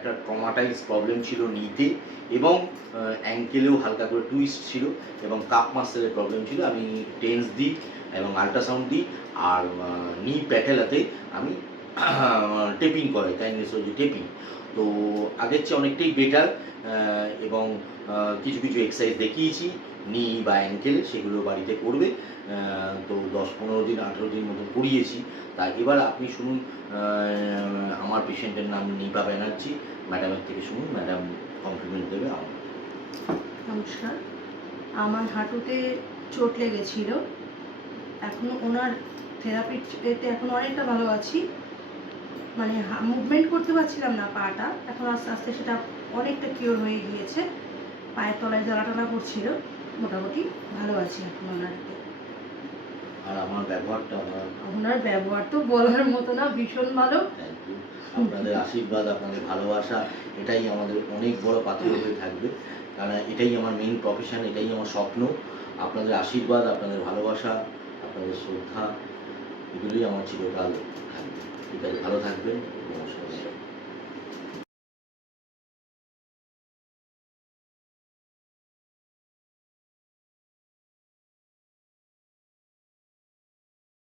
একটা traumatise problem ছিল নিতে, এবং অ্যাঙ্কেলেও হালকা করে টুইস্ট ছিল, এবং কাপ মাসেলের প্রবলেম ছিল। আমি টেন্স দিই এবং আল্ট্রাসাউন্ড দিই, আর নি প্যাটেলাতে আমি টেপিং করাই, কাইনেসোলজি টেপিং। তো আগের চেয়ে অনেকটাই বেটার, এবং কিছু কিছু এক্সারসাইজ দেখিয়েছি নি বা অ্যাঙ্কেলে, সেগুলো বাড়িতে করবে। তো 10-15 দিন 18 দিন মতো করিয়েছি। তা এবার আপনি শুনুন, আমার পেশেন্টের নাম নিপা ব্যানার্জি, ম্যাডামের থেকে শুনুন, ম্যাডাম কমপ্লিমেন্ট দেবে আমার। নমস্কার, আমার হাঁটুতে চোট লেগেছিল। এখন ওনার থেরাপির এতে এখন অনেকটা ভালো আছি। মানে মুভমেন্ট করতে পারছিলাম না পাটা, এখন আস্তে আস্তে সেটা অনেকটা কিওর হয়ে গিয়েছে। পায়ের তলায় জ্বালা টালা করছিল, মোটামুটি ভালো আছি এখন ওনার এতে। আর আমার ব্যবহারটা ওনার ব্যবহার তো বলার মতো না, ভীষণ ভালো। Thank you. আপনাদের আশীর্বাদ, আপনাদের ভালোবাসা, এটাই আমাদের অনেক বড় পাথর হয়ে থাকবে, কারণ এটাই আমার মেইন প্রফেশন, এটাই আমার স্বপ্ন। আপনাদের আশীর্বাদ, আপনাদের ভালোবাসা, আপনাদের শ্রদ্ধা, এগুলোই আমার চিরকাল থাকবে। ঠিক আছে, ভালো থাকবেন। নমস্কার।